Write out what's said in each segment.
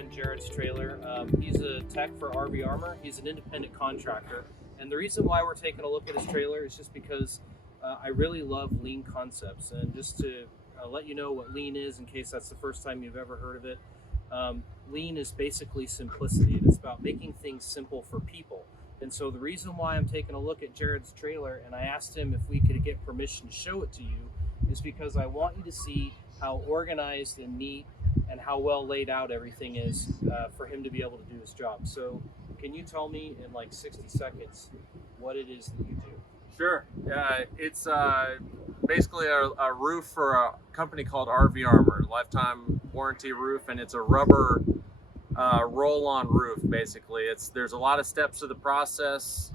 friend Jared's trailer. He's a tech for RV Armor. He's an independent contractor. And the reason why we're taking a look at his trailer is just because I really love lean concepts. And just to let you know what lean is, in case that's the first time you've ever heard of it, lean is basically simplicity. And it's about making things simple for people. And so the reason why I'm taking a look at Jared's trailer, and I asked him if we could get permission to show it to you, is because I want you to see how organized and neat and how well laid out everything is for him to be able to do his job. So can you tell me in like 60 seconds what it is that you do? Sure. It's basically a roof for a company called RV Armor, lifetime warranty roof, and it's a rubber roll-on roof. Basically, there's a lot of steps to the process.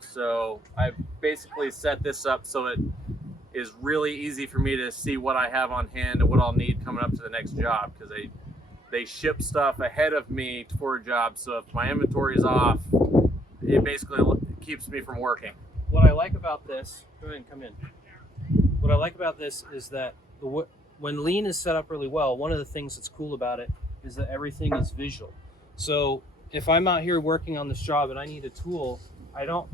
So I basically set this up so it is really easy for me to see what I have on hand and what I'll need coming up to the next job, because they ship stuff ahead of me for a job. So if my inventory is off, it basically keeps me from working. What I like about this, go ahead and come in. What I like about this is that when lean is set up really well, one of the things that's cool about it is that everything is visual. So if I'm out here working on this job and I need a tool, I don't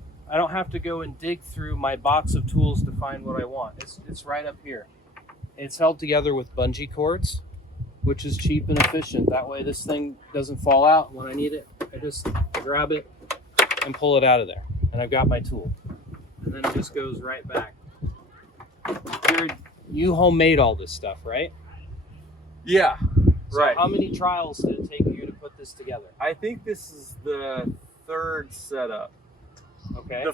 have to go and dig through my box of tools to find what I want. It's right up here. It's held together with bungee cords, which is cheap and efficient. That way this thing doesn't fall out. When I need it, I just grab it and pull it out of there. And I've got my tool. And then it just goes right back. Jared, you homemade all this stuff, right? Yeah, So right. how many trials did it take you to put this together? I think this is the third setup. Okay.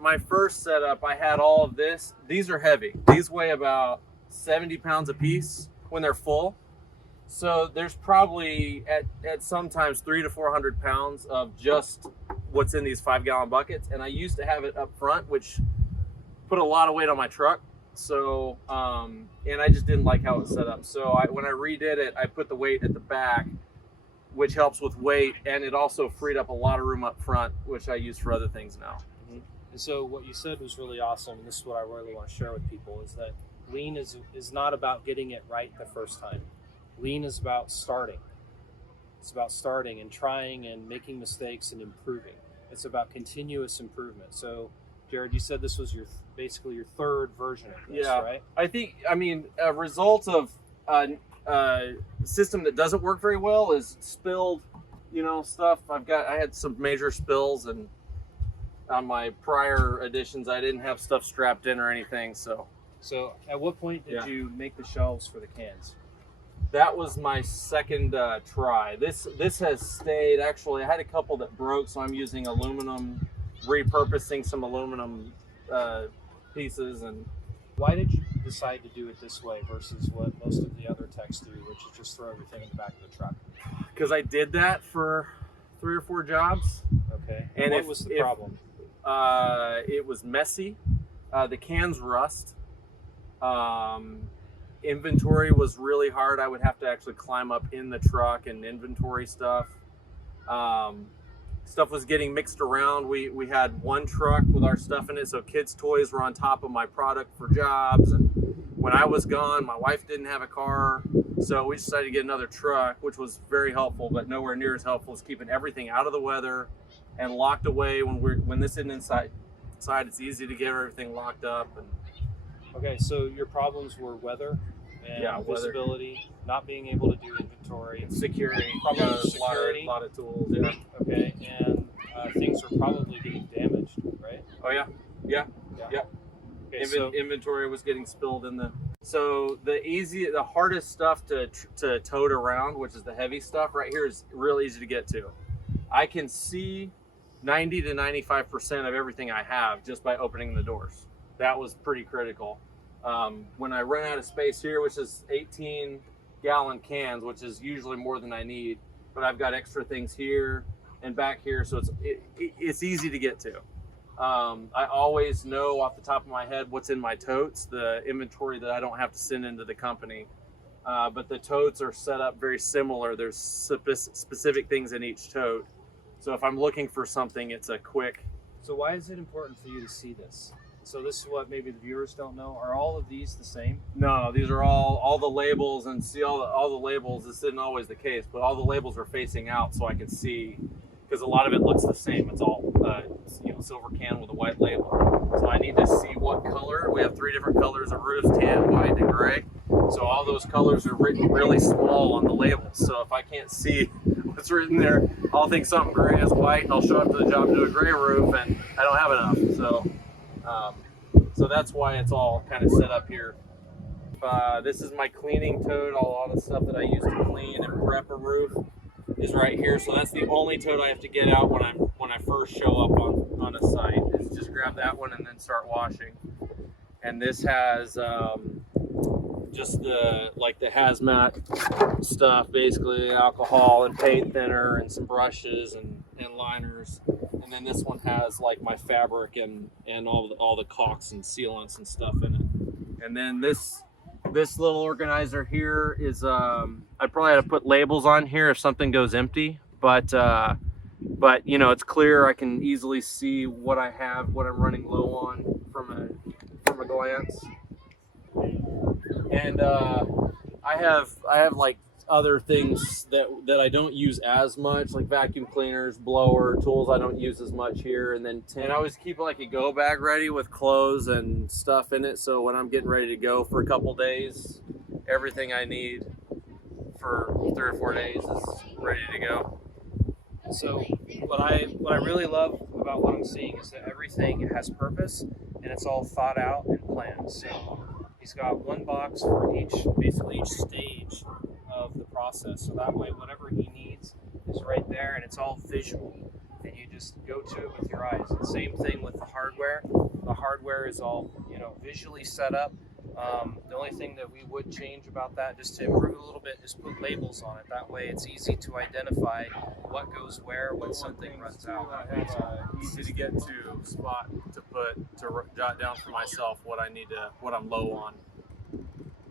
My first setup, I had all of this. These are heavy. These weigh about 70 pounds a piece when they're full. So there's probably at sometimes 300 to 400 pounds of just what's in these 5-gallon buckets. And I used to have it up front, which put a lot of weight on my truck. So, and I just didn't like how it was set up. So when I redid it, I put the weight at the back, which helps with weight, and it also freed up a lot of room up front, which I use for other things now. Mm-hmm. And so what you said was really awesome, and this is what I really want to share with people, is that lean is not about getting it right the first time. Lean is about starting. It's about starting and trying and making mistakes and improving. It's about continuous improvement. So, Jared, you said this was basically your third version of this, right? I mean, a result of a system that doesn't work very well is spilled, stuff. I had some major spills, and on my prior editions, I didn't have stuff strapped in or anything. So at what point did you make the shelves for the cans? That was my second try. This has stayed. Actually, I had a couple that broke, so I'm using aluminum, repurposing some aluminum pieces. And why did you decide to do it this way versus what most of the other techs do, which is just throw everything in the back of the truck? Because I did that for 3 or 4 jobs. Okay. And what was the problem? It was messy. The cans rust. Inventory was really hard. I would have to actually climb up in the truck and inventory stuff. Stuff was getting mixed around. We had one truck with our stuff in it, so kids' toys were on top of my product for jobs. And when I was gone, my wife didn't have a car, so we decided to get another truck, which was very helpful, but nowhere near as helpful as keeping everything out of the weather and locked away. When this isn't inside, it's easy to get everything locked up. And okay, so your problems were weather and visibility, not being able to do inventory, security, security, a lot of tools. Yeah. Okay, and things were probably getting damaged, right? Oh yeah. Okay, inventory was getting spilled in the. So the hardest stuff to tote around, which is the heavy stuff, right here is real easy to get to. I can see 90 to 95% of everything I have just by opening the doors. That was pretty critical. When I run out of space here, which is 18-gallon cans, which is usually more than I need, but I've got extra things here and back here, so it's easy to get to. I always know off the top of my head what's in my totes, the inventory that I don't have to send into the company. But the totes are set up very similar. There's specific things in each tote. So if I'm looking for something, it's a quick. So why is it important for you to see this? So this is what maybe the viewers don't know. Are all of these the same? No, these are all the labels, and see all the labels. This isn't always the case, but all the labels are facing out so I can see, because a lot of it looks the same. It's all silver can with a white label. So I need to see what color. We have 3 different colors of roofs: tan, white, and gray. So all those colors are written really small on the labels. So if I can't see what's written there, I'll think something gray is white, and I'll show up to the job to do a gray roof, and I don't have enough. So that's why it's all kind of set up here. This is my cleaning tote. A lot of stuff that I use to clean and prep a roof is right here. So that's the only tote I have to get out when I first show up on a site. Is just grab that one and then start washing. And this has just the hazmat stuff, basically alcohol and paint thinner and some brushes and liners. And then this one has like my fabric and all the caulks and sealants and stuff in it. And then this little organizer here is I probably had to put labels on here if something goes empty, but you know, it's clear. I can easily see what I have, what I'm running low on from a glance. And I have like other things that I don't use as much, like vacuum cleaners, blower, tools I don't use as much here. And then I always keep like a go bag ready with clothes and stuff in it, so when I'm getting ready to go for a couple days, everything I need for 3 or 4 days is ready to go. So what I really love about what I'm seeing is that everything has purpose and it's all thought out and planned. So he's got one box for basically each stage of the process. So that way, whatever he needs is right there, and it's all visual. And you just go to it with your eyes. And same thing with the hardware. The hardware is all visually set up. The only thing that we would change about that, just to improve a little bit, is put labels on it. That way, it's easy to identify what goes where when something runs out. I have an easy to get to spot to jot down for myself what I'm low on.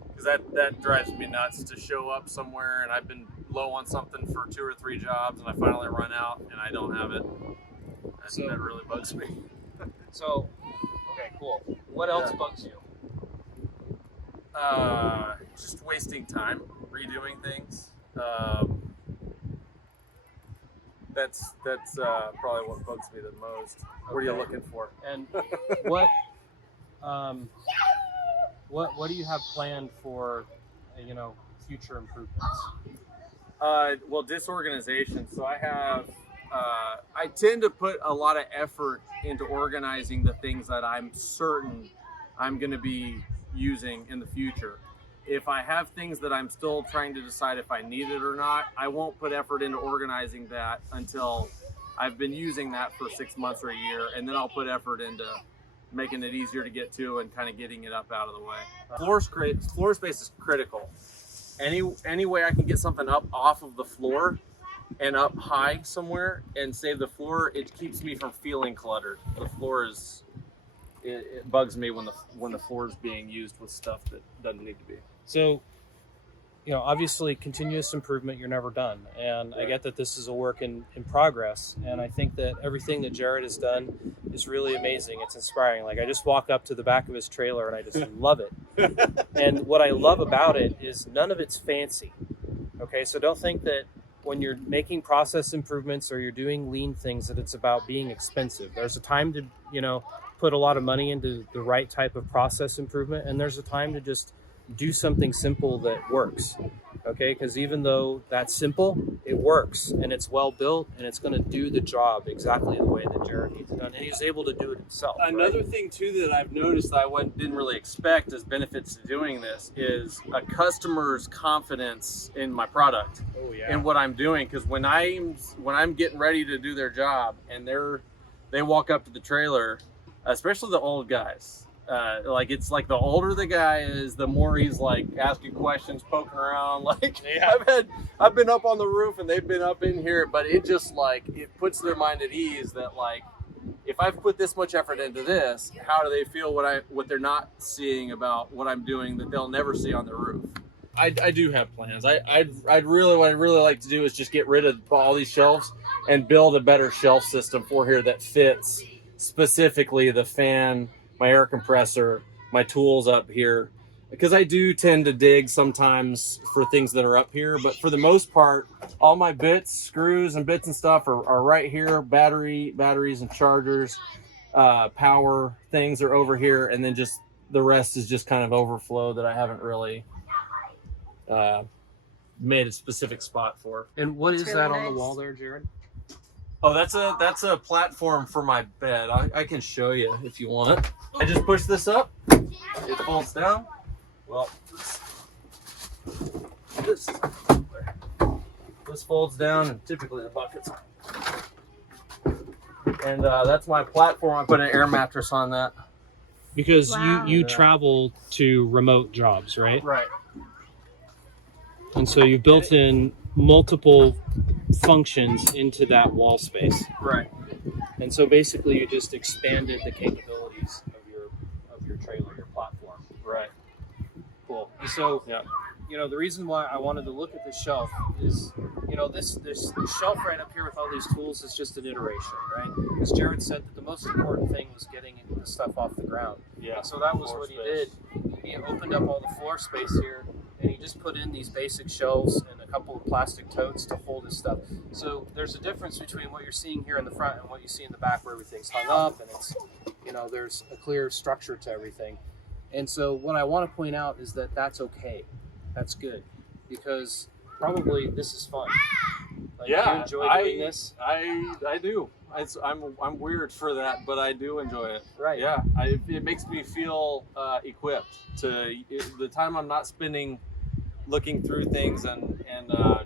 Because that drives me nuts to show up somewhere and I've been low on something for 2 or 3 jobs and I finally run out and I don't have it. That really bugs me. So, okay, cool. What else bugs you? Just wasting time redoing things. That's probably what bugs me the most. What are you looking for? And what do you have planned for future improvements? Well, disorganization. So I tend to put a lot of effort into organizing the things that I'm certain I'm going to be using in the future. If I have things that I'm still trying to decide if I need it or not, I won't put effort into organizing that until I've been using that for 6 months or a year, and then I'll put effort into making it easier to get to and kind of getting it up out of the way. Floor space is critical. Any way I can get something up off of the floor and up high somewhere and save the floor, it keeps me from feeling cluttered. The floor is, it bugs me when the floor is being used with stuff that doesn't need to be. So, obviously continuous improvement, you're never done. And right. I get that this is a work in progress. And I think that everything that Jared has done is really amazing. It's inspiring. Like, I just walk up to the back of his trailer and I just love it. And what I love about it is none of it's fancy. Okay, so don't think that when you're making process improvements or you're doing lean things that it's about being expensive. There's a time to, put a lot of money into the right type of process improvement, and there's a time to just do something simple that works. Okay, because even though that's simple, it works and it's well built and it's going to do the job exactly the way that Jared needs it done, and he's able to do it himself. Another thing too that I've noticed that I didn't really expect as benefits to doing this is a customer's confidence in my product. Oh, yeah. And what I'm doing, because when I'm getting ready to do their job and they walk up to the trailer, especially the old guys. It's like the older the guy is, the more he's like asking questions, poking around. Like, yeah. I've been up on the roof and they've been up in here, but it just it puts their mind at ease that if I've put this much effort into this, how do they feel what they're not seeing about what I'm doing that they'll never see on the roof? I do have plans. what I'd really like to do is just get rid of all these shelves and build a better shelf system for here that fits specifically the fan, my air compressor, my tools up here. Because I do tend to dig sometimes for things that are up here, but for the most part, all my bits, screws, and bits and stuff are right here. Batteries and chargers, power things are over here, and then just the rest is just kind of overflow that I haven't really made a specific spot for. And what is It's that really on the nice. wall there, Jared? Oh, that's a platform for my bed. I can show you if you want. I just push this up. It folds down. Well, this folds down, and typically the buckets. And that's my platform. I put an air mattress on that. Because Wow. you Yeah. travel to remote jobs, right? Right. And so you've built in multiple functions into that wall space. Right. And so basically you just expanded the capabilities of your trailer, your platform. Right. Cool. And so, Yeah. you know, the reason why I wanted to look at this shelf is, you know, this shelf right up here with all these tools is just an iteration, right? Because Jared said that the most important thing was getting the stuff off the ground. Yeah. And so that was Floor what he space. did. He opened up all the floor space here, and he just put in these basic shelves and a couple of plastic totes to hold his stuff. So there's a difference between what you're seeing here in the front and what you see in the back, where everything's hung up, and it's, you know, there's a clear structure to everything. And so what I want to point out is that that's okay. That's good, because probably this is fun. Like, Yeah, do you enjoy doing this? I do. I'm weird for that, but I do enjoy it. Right. Yeah, it makes me feel equipped to the time I'm not spending looking through things and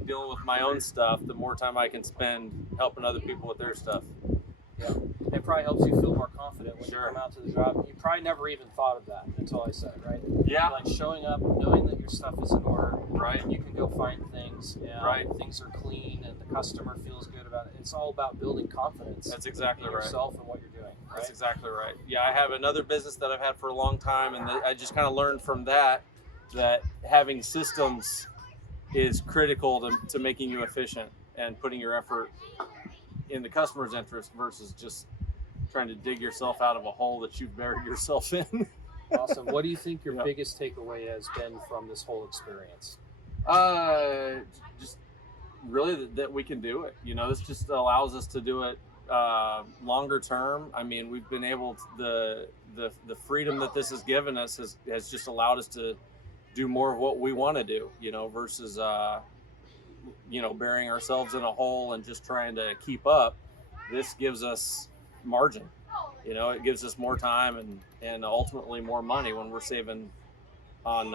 dealing with my own stuff. The more time I can spend helping other people with their stuff. Yeah. It probably helps you feel more confident when Sure. you come out to the job. You probably never even thought of that until I said, right? Yeah. Like showing up, knowing that your stuff is in order, Right. and you can go find things, and Right. things are clean, and the customer feels good about it. It's all about building confidence That's exactly in right. yourself and what you're doing. Right? That's exactly right. Yeah, I have another business that I've had for a long time, and I just kind of learned from that having systems is critical to making you efficient and putting your effort in the customer's interest versus just trying to dig yourself out of a hole that you've buried yourself in. Awesome. What do you think your Yeah. biggest takeaway has been from this whole experience? Just really that we can do it. You know, this just allows us to do it longer term. I mean, we've been able to, the freedom that this has given us has just allowed us to do more of what we want to do, you know, versus you know, burying ourselves in a hole and just trying to keep up. This gives us margin. You know, it gives us more time and ultimately more money when we're saving on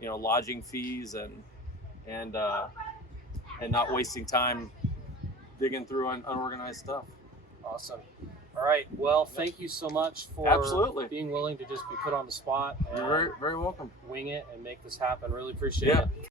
you know, lodging fees and not wasting time digging through unorganized stuff. Awesome. All right. Well, thank you so much for Absolutely. being willing to just be put on the spot and You're very, very welcome. wing it and make this happen. Really appreciate Yeah. it.